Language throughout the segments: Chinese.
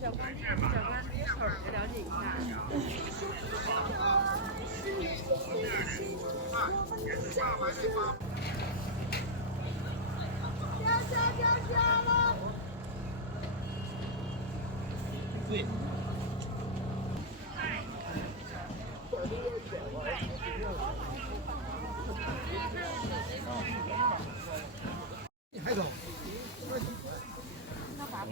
小关这些口儿了解一下。加了。对。还高。那咋不？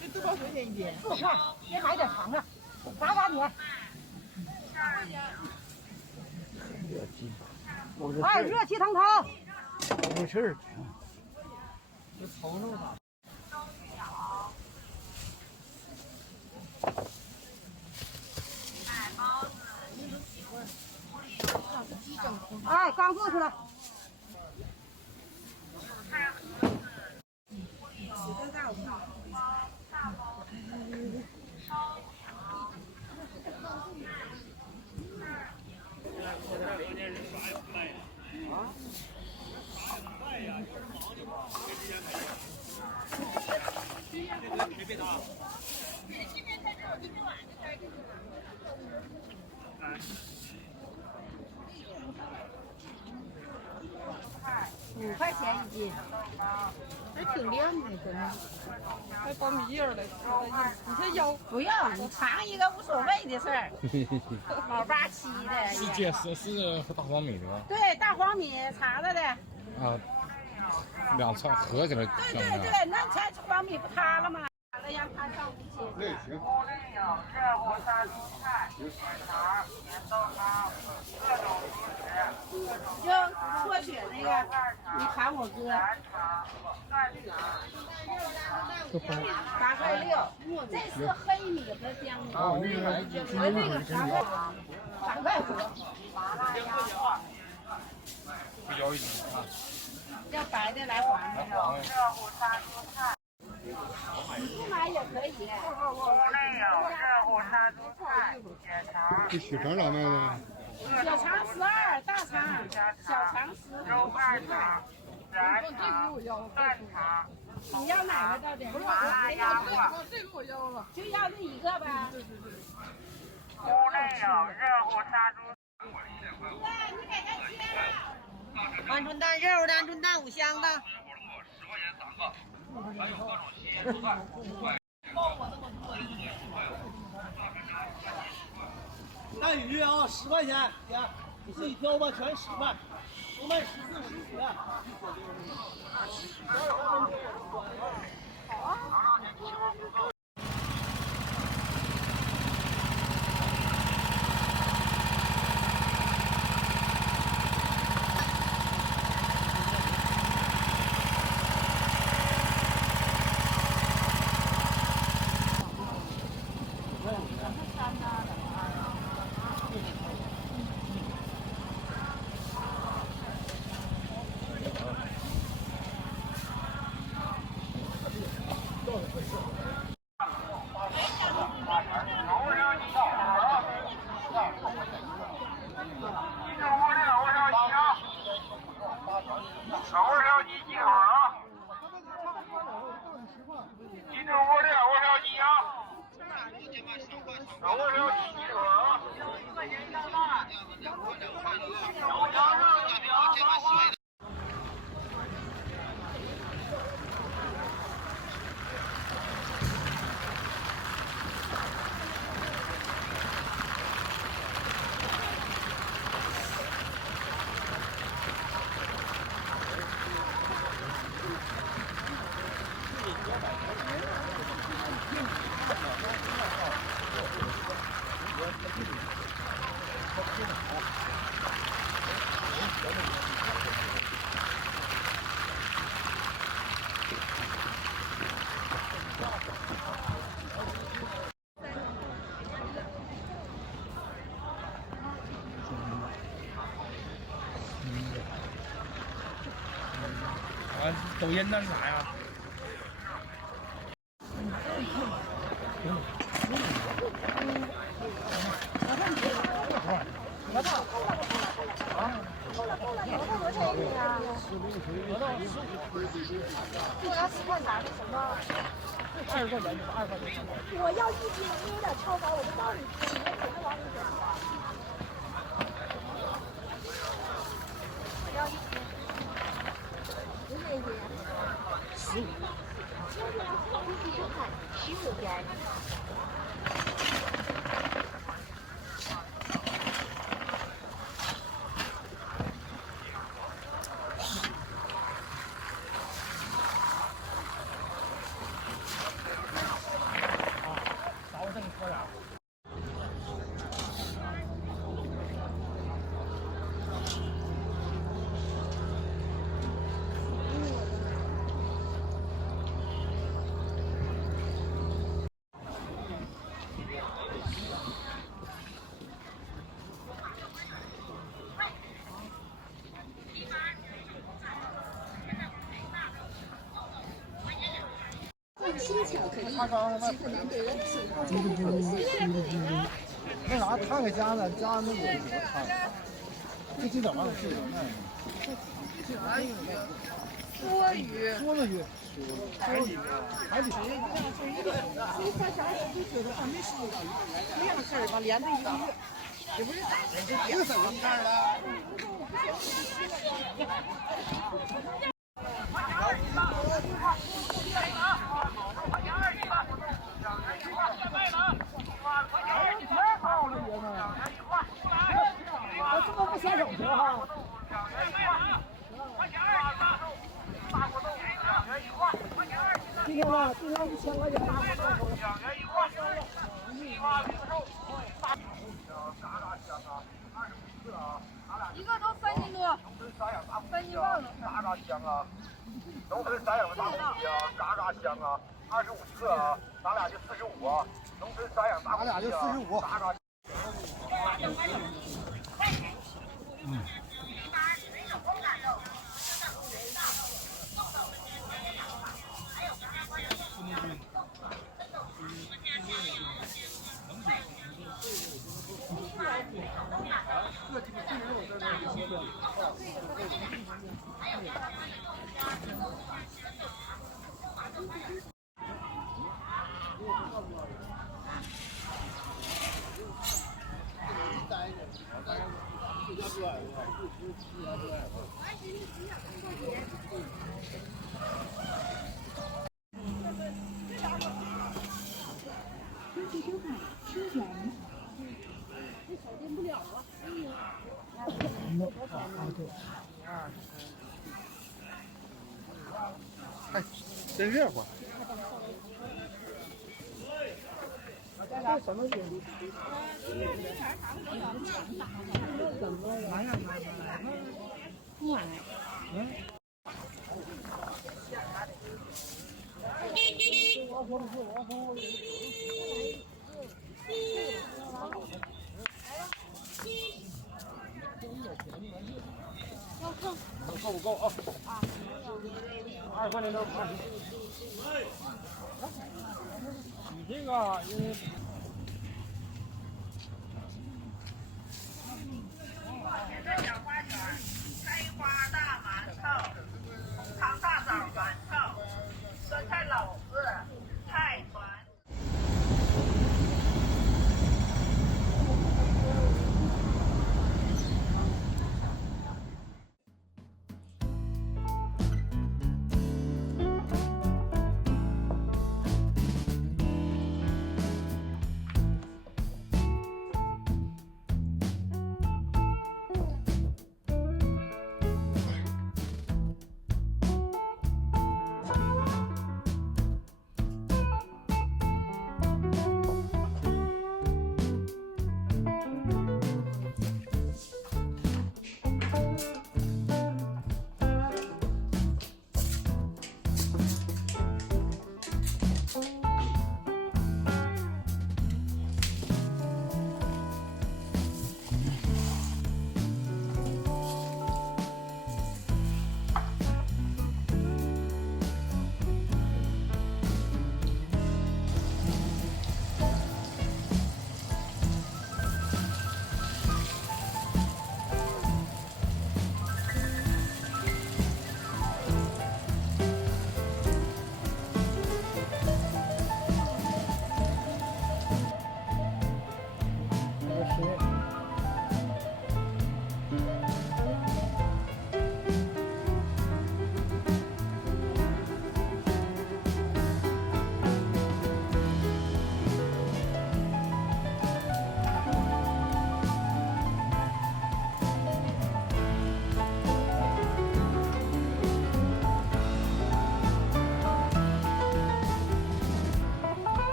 这多少钱一斤？4块，别买点尝尝，8点。哎，热气腾腾。有气儿。这头那么大。哎，刚做出来。5块钱一斤，还挺亮的，真的。还苞米叶嘞，你先腰。不用，你尝一个无所谓的事儿。老87的。是大黄米的吗？对，大黄米碴子的。啊，2串合起来。对，那才黄米不塌了吗？让他上午去。对，行。热乎杀猪菜、血肠、甜豆汤、各种熟食。就搓血那个，你喊我哥。8块6，这是黑米和江米。哦，那个3块5。不要一斤啊。要白的来黄的。热乎杀猪菜。不买也可以。屋内有热乎杀猪菜、血肠。这血肠咋卖的？小肠12，大肠小肠10。肉瓣肠、燃肠、蛋肠。你要哪个到底？麻辣鸭货。这个我要了。就要这一个呗。屋内有热乎杀猪。你给他切了。鹌鹑蛋肉，鹌鹑蛋5箱的。10块钱3个，还有各种稀饭。带鱼啊，10块钱，姐，你自己挑吧，全10块，都卖14、15的。抖音那是啥呀？我要1斤，你有点超高，我就告诉你，你别别往里整。我要1斤，多少一斤？15。继续看15元。新巧克力，机会难得，请大家那啥，他给加的，加那个这鸡爪是有卖的。梭鱼，梭子鱼，海里。谁在家就觉得还没收到这样事儿吧，连着1个月，也不是咋的，这这怎么干的？这个不下手去哈。今天吧，最少1000块钱。一个都3斤多，3斤半了。嘎嘎香啊！农村散养的大公鸡啊，嘎嘎香啊！25克啊，咱俩就45啊。农村散养大公鸡啊，嘎嘎。哎，真热乎。这什么鱼？够不够啊？2块钱都不行。你这个因为。这2